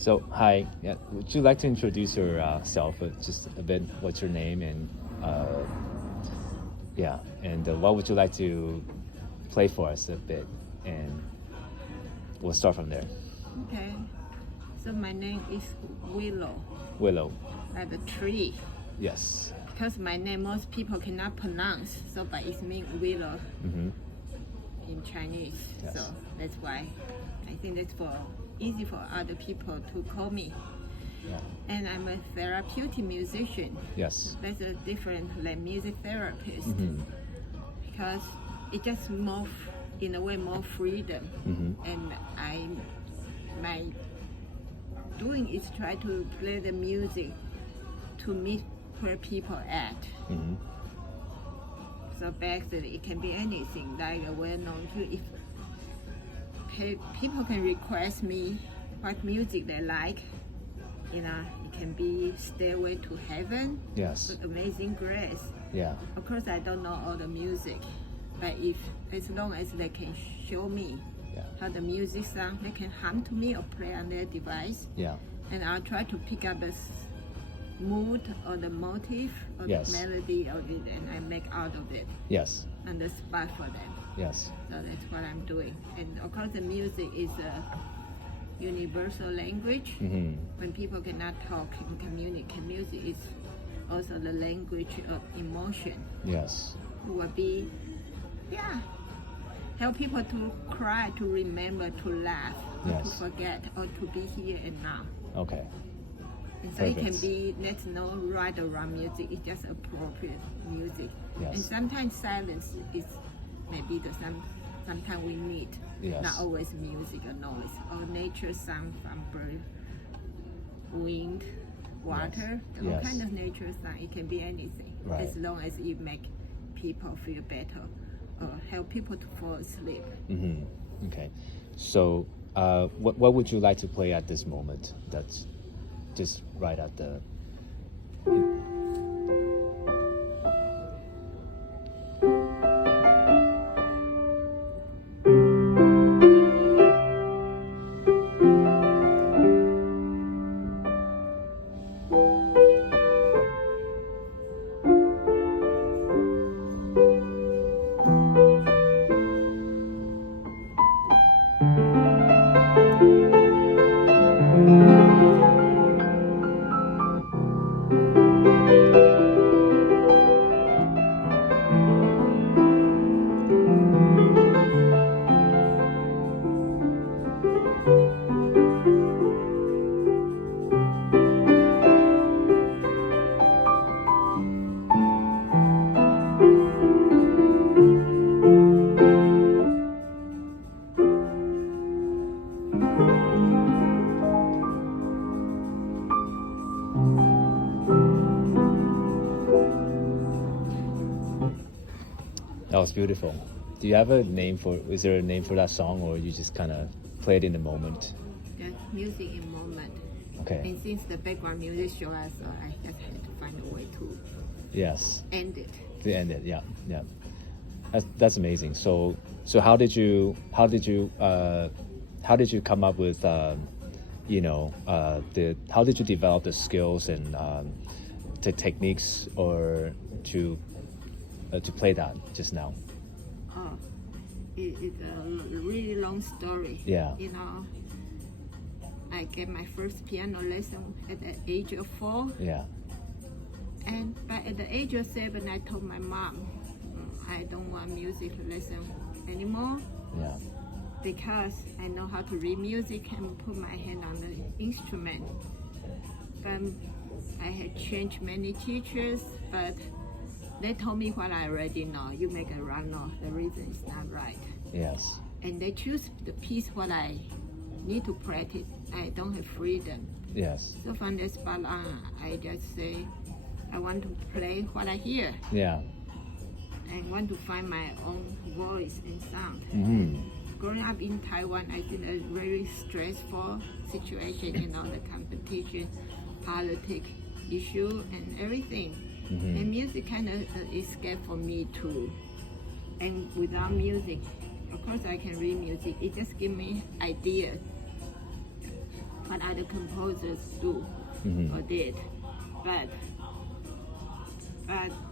So, hi. Yeah, would you like to introduce yourself? Just a bit. What's your name and what would you like to play for us a bit? And we'll start from there. Okay. So my name is Willow, Willow. like a tree. Yes. Because my name most people cannot pronounce, so but it means willow in Chinese. Yes. So that's why I think that's easy for other people to call me. Yeah. And I'm a therapeutic musician. Yes. That's a different like music therapist because it just more in a way more freedom. And my doing is try to play the music to meet where people at. So back then it can be anything like a well-known too. If people can request me what music they like, it can be Stairway to Heaven. Yes. Amazing Grace. Yeah. Of course I don't know all the music, but as long as they can show me how the music sound, they can hum to me or play on their device. Yeah. And I'll try to pick up the mood or the motif or the melody of it, and I make out of it. Yes. On the spot for them. Yes. So that's what I'm doing. And of course the music is a universal language. When people cannot talk and communicate, music is also the language of emotion. Yes. It will be, help people to cry, to remember, to laugh, or to forget, or to be here and now. Okay. And so it can be, there's no right or wrong music, it's just appropriate music. Yes. And sometimes silence is maybe sometimes we need, not always music or noise, or nature sound from bird, wind, water, all kind of nature sound. It can be anything, as long as it make people feel better or help people to fall asleep. Okay. So what would you like to play at this moment? That's just right at the... That was beautiful. Do you have is there a name for that song, or you just kind of play it in the moment? Just music in moment. Okay. And since the background music show us, I just had to find a way to end it. To end it, yeah. That's amazing. So how did you come up with how did you develop the skills and the techniques or to play that just now? Oh, it's a really long story. Yeah. I get my first piano lesson at the age of 4. Yeah. But at the age of 7, I told my mom, I don't want music lesson anymore. Yeah. Because I know how to read music and put my hand on the instrument. But I had changed many teachers, but they told me what I already know. You make a run off, the reason is not right. Yes. And they choose the piece what I need to practice. I don't have freedom. Yes. So from that spot on, I just say, I want to play what I hear. Yeah. I want to find my own voice and sound. Growing up in Taiwan, I think a very stressful situation, the competition, politics issue, and everything. And music kind of escape for me too. And without music, of course I can read music. It just gives me ideas what what other composers do or did. But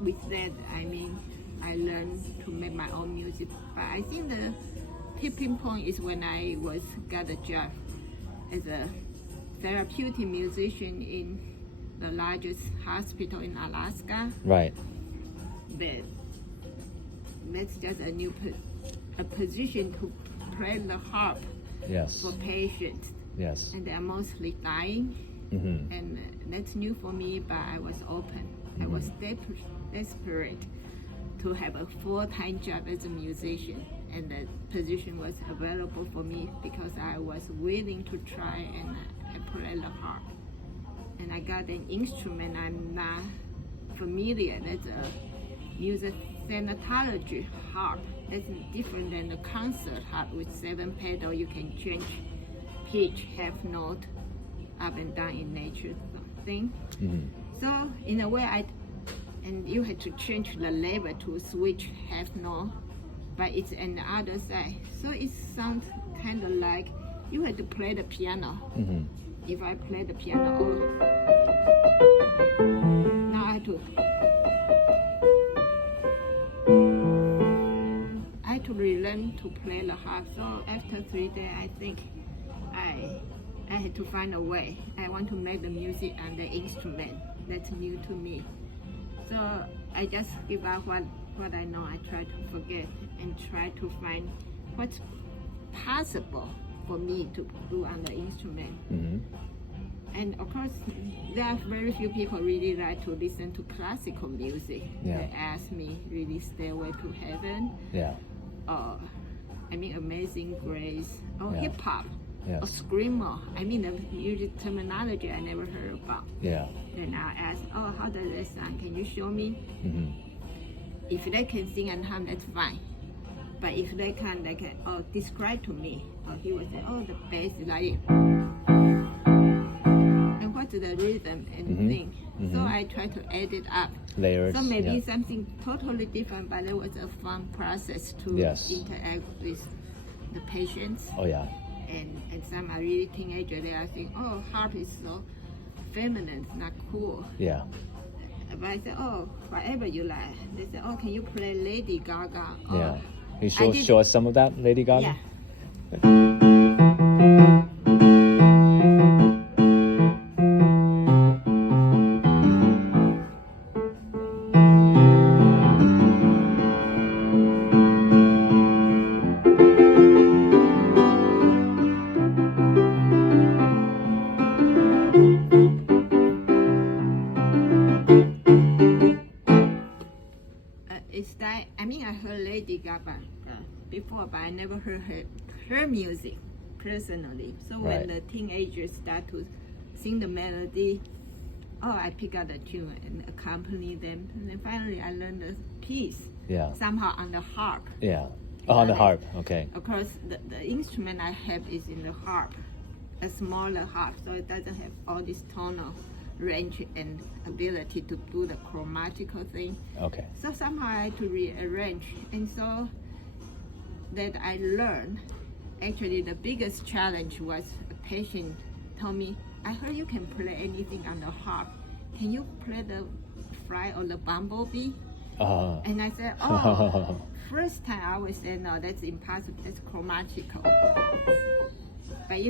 with that, I mean, I learned to make my own music. But I think the tipping point is when I got a job as a therapeutic musician in the largest hospital in Alaska. Right. But that's just a position to play the harp Yes. for patients. Yes. And they're mostly dying. And that's new for me, but I was open. I was desperate to have a full-time job as a musician, and that position was available for me because I was willing to try and play the harp. And I got an instrument I'm not familiar. That's a music thanatology harp. That's different than the concert harp with 7 pedals. You can change pitch, half note, up and down in nature thing. So in a way, and you had to change the lever to switch half note, but it's on the other side. So it sounds kind of like you had to play the piano. If I play the piano, now I had to relearn to play the harp. So after 3 days, I think I had to find a way. I want to make the music and the instrument. That's new to me. So I just give up what I know. I try to forget and try to find what's possible for me to do on the instrument. And of course, there are very few people really like to listen to classical music. They ask me really Stairway to Heaven. I mean Amazing Grace or hip hop. Or screamer. I mean, the music terminology I never heard about. Then I ask, how does that sound? Can you show me? If they can sing and hum, that's fine. But if they can describe to me. Or he would say, the bass is like, and what's the rhythm and thing. So I try to add it up. Layers. So maybe something totally different, but it was a fun process to interact with the patients. And some are really teenagers. They are saying, harp is so feminine, it's not cool. But I said, whatever you like. They said, can you play Lady Gaga? Can you show us some of that, Lady Gaga? I heard Lady Gaga before, but I never heard her music personally. So when the teenagers start to sing the melody, I pick up the tune and accompany them. And then finally I learned the piece somehow on the harp. On the harp, okay. Of course, the instrument I have is in the harp, a smaller harp, so it doesn't have all this tonal range and ability to do the chromatical thing. So somehow I had to rearrange, and so that I learned. Actually, the biggest challenge was a patient told me, I heard you can play anything on the harp. Can you play the fly or the bumblebee? And I said, first time I would say, no, that's impossible, that's chromatical. But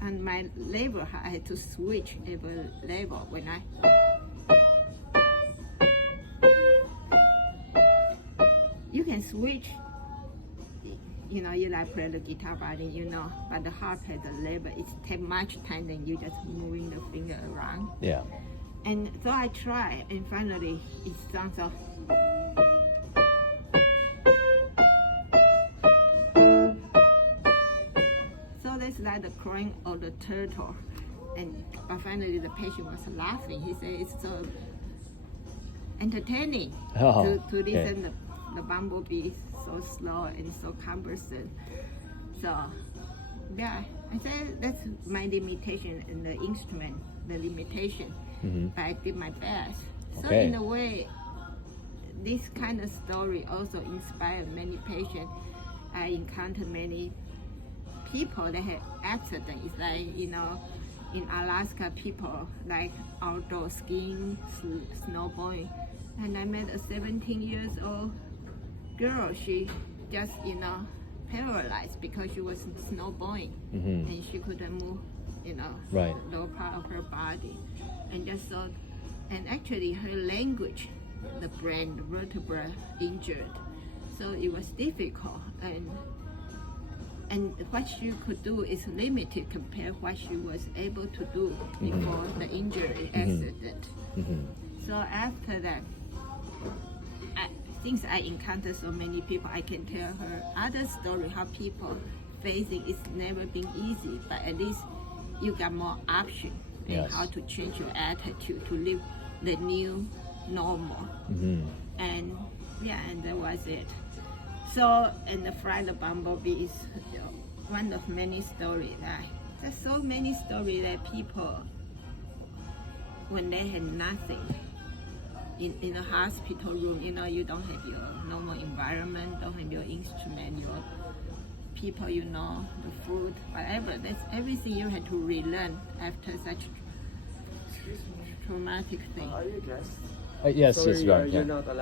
on my level, I had to switch every level when you can switch, you like play the guitar body, but the harp has a level. It takes much time than you just moving the finger around. And so I try, and finally it sounds off. It's like the crowing of the turtle, but finally the patient was laughing. He said it's so entertaining to listen the bumblebee so slow and so cumbersome. So I said that's my limitation in the instrument, the limitation. But I did my best. So in a way, this kind of story also inspired many patients. I encountered many people that had accident. It's like, you know, in Alaska, people like outdoor skiing, snowboarding. And I met a 17 years old girl. She just, you know, paralyzed because she was snowboarding and she couldn't move, you know, Right. the lower part of her body. And just so, and actually her language, the brain, the vertebra injured. So it was difficult. And what she could do is limited compared to what she was able to do before the injury accident. So after that, since I encountered so many people, I can tell her other story, how people facing it's never been easy, but at least you got more option and how to change your attitude to live the new normal. And yeah, and that was it. So, and the Fly the Bumblebee is one of many stories. There's so many stories that people, when they had nothing, in a hospital room, you know, you don't have your normal environment, don't have your instrument, your people, you know, the food, whatever. That's everything you had to relearn after such traumatic thing. Are you guest? Yes, Sorry, yes, you are. you're not allowed.